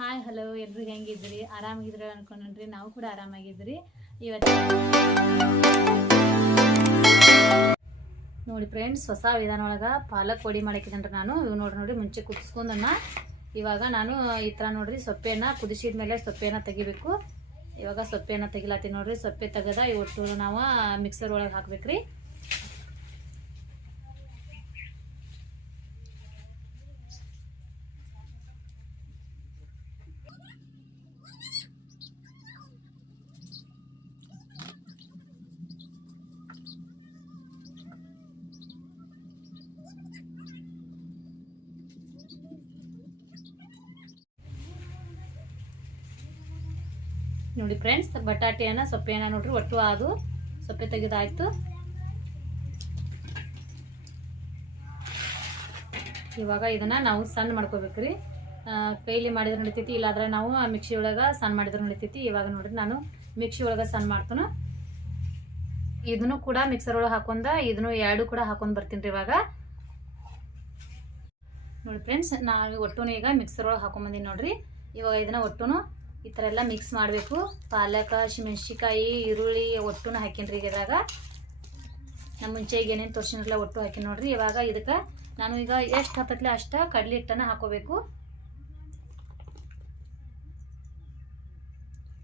Hi hello ಎಲ್ರು ಹೆಂಗಿದ್ರಿ ಆರಾಮಾಗಿದ್ರಿ ಅನ್ಕೊಂಡ್ರಿ ನಾವು ಕೂಡ ಆರಾಮಾಗಿದ್ರಿ ಇವತ್ತು ನೋಡಿ ಫ್ರೆಂಡ್ಸ್ ಹೊಸ ವಿಧಾನ ಒಳಗೆ ಪಾಲಕ್ ಪೊಡಿ ಮಾಡಕ್ಕಿದ್ದೇನೆ ನಾನು. ಇವು ನೋಡ್ರಿ ನೋಡಿ ಮುಂಚೆ ಕುದಿಸ್ಕೊಂಡನ್ನ. ಇವಾಗ ನಾನು ಈ ಥರ ನೋಡ್ರಿ ಸೊಪ್ಪೆನ ಕುದಿಸಿದ ಮೇಲೆ ಸೊಪ್ಪೆನ ತೆಗಿಬೇಕು. ಇವಾಗ ಸೊಪ್ಪೆನ ತೆಗಿಲಾತಿ ನೋಡ್ರಿ, ಸೊಪ್ಪೆ ತೆಗೆದ ಇವತ್ತು ನಾವು ಮಿಕ್ಸರ್ ಒಳಗೆ ಹಾಕ್ಬೇಕ್ರಿ. ನೋಡಿ ಫ್ರೆಂಡ್ಸ್, ಬಟಾಟೆಯನ್ನ ಸೊಪ್ಪೆನ ನೋಡ್ರಿ, ಒಟ್ಟು ಅದು ಸೊಪ್ಪೆ ತೆಗೆದಾಯ್ತು. ಇವಾಗ ಇದನ್ನ ನಾವು ಸಣ್ಣ ಮಾಡ್ಕೋಬೇಕ್ರಿ. ಕೈಲಿ ಮಾಡಿದ್ರೆ ನಡಿತೈತಿ, ಇಲ್ಲಾದ್ರೆ ನಾವು ಮಿಕ್ಸಿ ಒಳಗೆ ಸಣ್ಣ ಮಾಡಿದ್ರೆ ನಡಿತೈತಿ. ಇವಾಗ ನೋಡ್ರಿ ನಾನು ಮಿಕ್ಸಿ ಒಳಗೆ ಸಣ್ಣ ಮಾಡ್ತಾನು. ಇದನ್ನು ಕೂಡ ಮಿಕ್ಸರ್ ಒಳಗೆ ಹಾಕೊಂಡ, ಇದನ್ನು ಎರಡು ಕೂಡ ಹಾಕೊಂಡ್ ಬರ್ತೀನಿ ರೀ ಇವಾಗ. ನೋಡಿ ಫ್ರೆಂಡ್ಸ್, ನಾವು ಒಟ್ಟುನು ಈಗ ಮಿಕ್ಸರ್ ಒಳಗೆ ಹಾಕೊಂಬಂದೀನಿ ನೋಡ್ರಿ. ಇವಾಗ ಇದನ್ನ ಒಟ್ಟುನು ಈ ಥರ ಎಲ್ಲ ಮಿಕ್ಸ್ ಮಾಡಬೇಕು. ಪಾಲಕ ಹಸಿಮೆಣ್ಸಿಕಾಯಿ ಈರುಳ್ಳಿ ಒಟ್ಟು ಹಾಕಿನ್ರಿ ಈಗ ಇದ್ರಾಗ. ನಮ್ಮ ಮುಂಚೆ ಏನೇನು ತೋರ್ಸಿನಲ್ಲ ಒಟ್ಟು ಹಾಕಿ ನೋಡ್ರಿ. ಇವಾಗ ಇದಕ್ಕೆ ನಾನು ಈಗ ಎಷ್ಟು ಹತ್ತತ್ಲೆ ಅಷ್ಟು ಕಡಲೆ ಹಿಟ್ಟನ್ನು ಹಾಕೋಬೇಕು.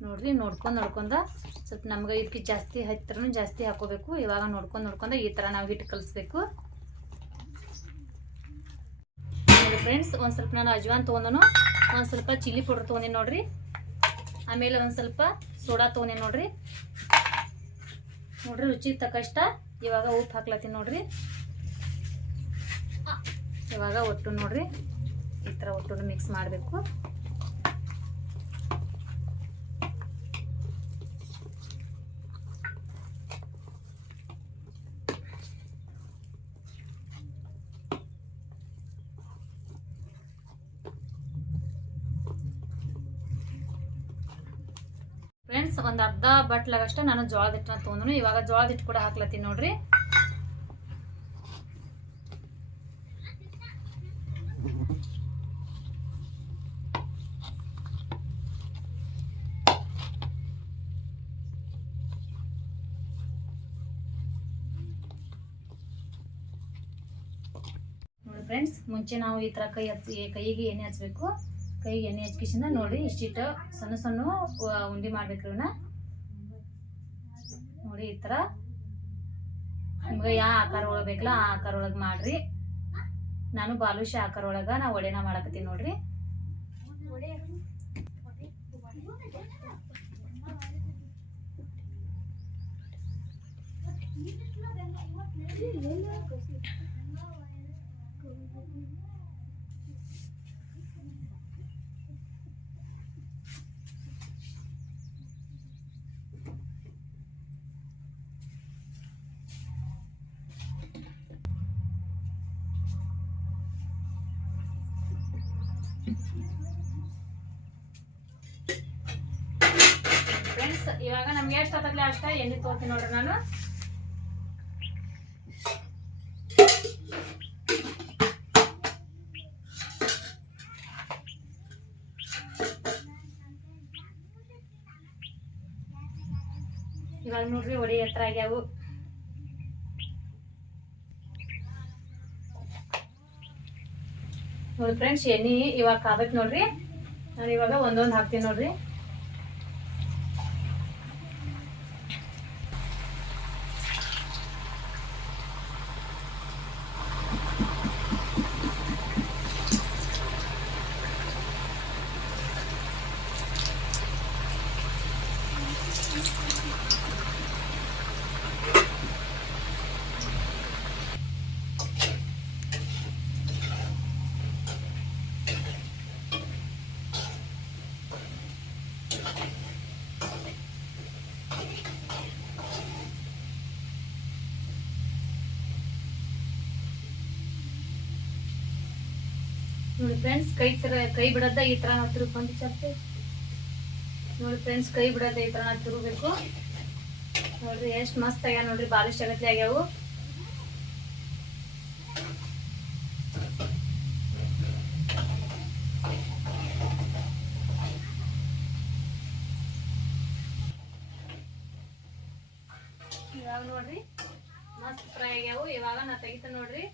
ನೋಡ್ರಿ, ನೋಡ್ಕೊಂಡು, ನೋಡ್ಕೊಂಡ ಸ್ವಲ್ಪ ನಮ್ಗೆ ಇದಕ್ಕೆ ಜಾಸ್ತಿ ಹತ್ತಿರನೂ ಜಾಸ್ತಿ ಹಾಕೋಬೇಕು. ಇವಾಗ ನೋಡ್ಕೊಂಡು, ನೋಡ್ಕೊಂಡ ಈ ಥರ ನಾವು ಹಿಟ್ಟು ಕಲಿಸ್ಬೇಕು. ಫ್ರೆಂಡ್ಸ್ ಒಂದು ಸ್ವಲ್ಪ ನಾನು ಅಜ್ವಾನ್ ತೊಗೊಂಡನು, ಒಂದು ಸ್ವಲ್ಪ ಚಿಲ್ಲಿ ಪೌಡ್ರ್ ತೊಗೊಂಡಿನಿ ನೋಡ್ರಿ. ಆಮೇಲೆ ಒಂದು ಸ್ವಲ್ಪ ಸೋಡಾ ತೊಗೊಂಡೆ ನೋಡ್ರಿ. ನೋಡ್ರಿ ರುಚಿ ತಕ್ಕಷ್ಟ. ಇವಾಗ ಉಪ್ಪು ಹಾಕ್ಲತ್ತೀನಿ ನೋಡ್ರಿ. ಇವಾಗ ಒಟ್ಟು ನೋಡ್ರಿ. ಈ ಥರ ಒಟ್ಟು ಮಿಕ್ಸ್ ಮಾಡಬೇಕು. ಫ್ರೆಂಡ್ಸ್ ಒಂದು ಅರ್ಧ ಬಟ್ಲಾಗಷ್ಟೇ ನಾನು ಜೋಳದ ಹಿಟ್ಟನ್ನ ತೊಗೊಂಡು ಇವಾಗ ಜೋಳದ ಹಿಟ್ಟು ಕೂಡ ಹಾಕ್ಲತ್ತೀನಿ ನೋಡ್ರಿ. ನೋಡಿ ಫ್ರೆಂಡ್ಸ್ ಮುಂಚೆ ನಾವು ಈ ಥರ ಕೈ ಹಚ್ಚಿ ಕೈಗೆ ಎಣ್ಣೆ ಹಚ್ಚಬೇಕು ಕೈಗೆ ಎಣ್ಣೆ ಹಚ್ಕಿಸಿಂದ ನೋಡಿ, ಇಷ್ಟಿಟ್ಟು ಸಣ್ಣ ಸಣ್ಣ ಉಂಡಿ ಮಾಡ್ಬೇಕು ಇವನ್ನ ನೋಡಿ, ಈ ಥರ ನಿಮ್ಗೆ ಯಾವ ಆಕಾರ ಒಳಗೆ ಬೇಕಲ್ಲ, ಆ ಆಕಾರ ಒಳಗೆ ಮಾಡ್ರಿ. ನಾನು ಬಾಲುಶಿ ಆಕಾರ ಒಳಗ ನಾ ಒಡೆನ ಮಾಡಕತ್ತೀನಿ ನೋಡ್ರಿ. ಫ್ರೆಂಡ್ಸ್ ಇವಾಗ ನಮ್ಗೆ ಎಷ್ಟು ಹತ್ತಕ್ಲೆ ಅಷ್ಟ? ಎಣ್ಣೆ ತೋರ್ತೀನಿ ನೋಡ್ರಿ ನಾನು? ಇವಾಗ ನೋಡ್ರಿ ಒಡಿ ಎತ್ತರ ಆಗ್ಯಾವು. ನೋಡಿ ಫ್ರೆಂಡ್ಸ್ ಎಣ್ಣೆ ಇವಾಗ ಕಾದಕ್ ನೋಡ್ರಿ. ನಾನು ಇವಾಗ ಒಂದೊಂದು ಹಾಕ್ತೀನಿ ನೋಡ್ರಿ. ನೋಡಿ ಫ್ರೆಂಡ್ಸ್ ಕೈ ತರ, ಕೈ ಬಿಡದ ಈ ತರ ನಾವು ತಿರುಗಿ ಚಪ್ಪೆ. ನೋಡಿ ಫ್ರೆಂಡ್ಸ್ ಕೈ ಬಿಡದ ಈ ತರ ನಾವು ತಿರುಗಬೇಕು. ನೋಡ್ರಿ, ಎಷ್ಟು ಮಸ್ತ್ ಆಗ್ಯಾವ ನೋಡ್ರಿ ಬಾಲಿಶ್ ಅಗತ್ಲೆ ಆಗ್ಯಾವು. ಇವಾಗ ನೋಡ್ರಿ, ಮಸ್ತ್ ಫ್ರೈ ಆಗ್ಯಾವು. ಇವಾಗ ನಾ ತೆಗಿತ ನೋಡ್ರಿ.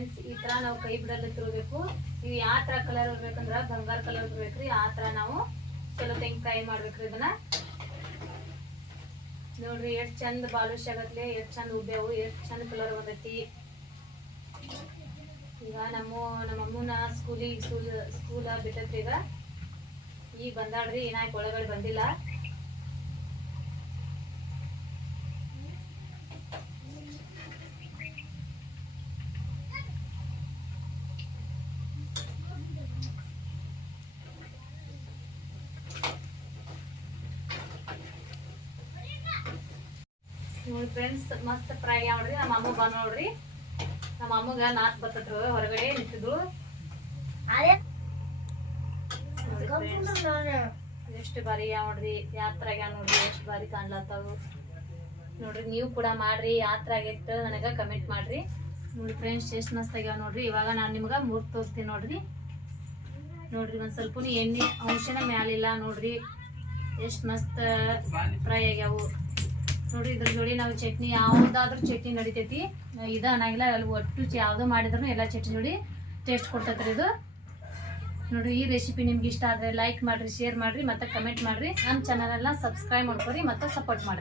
ಫ್ರೆಂಡ್ಸ್ ಈ ತರ ನಾವು ಕೈ ಬಿಡಲ್ಲ ತಿರುಗಬೇಕು. ನೀವು ಯಾವ ತರ ಕಲರ್ ಇರ್ಬೇಕಂದ್ರ ಬಂಗಾರ ಕಲರ್ ಇರ್ಬೇಕ್ರಿ ಆ ತರ ನಾವು ಚಲೋ ತೆಂಗಿನಕಾಯಿ ಮಾಡ್ಬೇಕ್ರಿ ಇದನ್ನ. ನೋಡ್ರಿ, ಎಷ್ಟ್ ಚಂದ ಬಾಲುಷ್ ಆಗತ್ಲೆ, ಎಷ್ಟ್ ಚಂದ ಉಬ್ಬ್ಯಾವು ಎಷ್ಟ್ ಚಂದ ಕಲರ್ ಬಂದೈತಿ. ಈಗ ನಮ್ಮ ನಮ್ಮ ಅಮ್ಮನ ಸ್ಕೂಲಿಗೆ ಸ್ಕೂಲ್ ಸ್ಕೂಲ ಬಿಟ್ಟತ್ರಿ ಈಗ. ಈಗ ಬಂದಾಳ್ರಿ ಏನಾಯ್ತು ಒಳಗಡೆ ಬಂದಿಲ್ಲ. ನೋಡಿ ಫ್ರೆಂಡ್ಸ್ ಮಸ್ತ್ ಫ್ರೈ ನೋಡ್ರಿ. ನಮ್ಮ ಅಮ್ಮ ಬಾ ನೋಡ್ರಿ. ನಮ್ಮ ಅಮ್ಮಗ ನಾಕ್ ಬರ್ತದ್ರು ಹೊರಗಡೆ ನಿಂತಿದ್ರು. ಎಷ್ಟು ಬಾರಿ ನೋಡ್ರಿ ಯಾತ್ರ ಆಗ್ಯಾವ ನೋಡ್ರಿ. ಎಷ್ಟು ಬಾರಿ ಕಾಣ್ಲತ್ತಾವು. ನೋಡ್ರಿ ನೀವು ಕೂಡ ಮಾಡ್ರಿ. ಯಾತ್ರ ಆಗೈತೆ ನನಗ ಕಮೆಂಟ್ ಮಾಡ್ರಿ. ನೋಡಿ ಫ್ರೆಂಡ್ಸ್ ಎಷ್ಟು ಮಸ್ತ್ ಆಗ್ಯಾವ ನೋಡ್ರಿ. ಇವಾಗ ನಾನು ನಿಮ್ಗೆ ಮೂರ್ ತೋರಿಸ್ತೀನಿ ನೋಡ್ರಿ. ನೋಡ್ರಿ ಒಂದು ಸ್ವಲ್ಪ ಎಣ್ಣೆ ಅಂಶನ ಮ್ಯಾಲಿಲ್ಲ ನೋಡ್ರಿ. ಎಷ್ಟು ಮಸ್ತ್ ಫ್ರೈ ಆಗ್ಯಾವು. ನೋಡ್ರಿ ಇದ್ರ ಜೋಡಿ ನಾವು ಚಟ್ನಿ ಯಾವ್ದಾದ್ರೂ ಚಟ್ನಿ ನಡಿತೈತಿ. ಇದ ಅನ್ನಂಗಿಲ್ಲ ಅಲ್ಲಿ ಒಟ್ಟು ಯಾವ್ದು ಮಾಡಿದ್ರು ಎಲ್ಲ ಚಟ್ನಿ ಜೋಡಿ ಟೇಸ್ಟ್ ಕೊಡ್ತೈತ್ರಿ ಇದು. ನೋಡ್ರಿ ಈ ರೆಸಿಪಿ ನಿಮ್ಗೆ ಇಷ್ಟ ಆದ್ರೆ ಲೈಕ್ ಮಾಡ್ರಿ ಶೇರ್ ಮಾಡ್ರಿ, ಮತ್ತೆ ಕಮೆಂಟ್ ಮಾಡ್ರಿ. ನಮ್ಮ ಚಾನಲ್ ಎಲ್ಲ ಸಬ್ಸ್ಕ್ರೈಬ್ ಮಾಡ್ಕೊರಿ, ಮತ್ತೆ ಸಪೋರ್ಟ್ ಮಾಡ್ರಿ.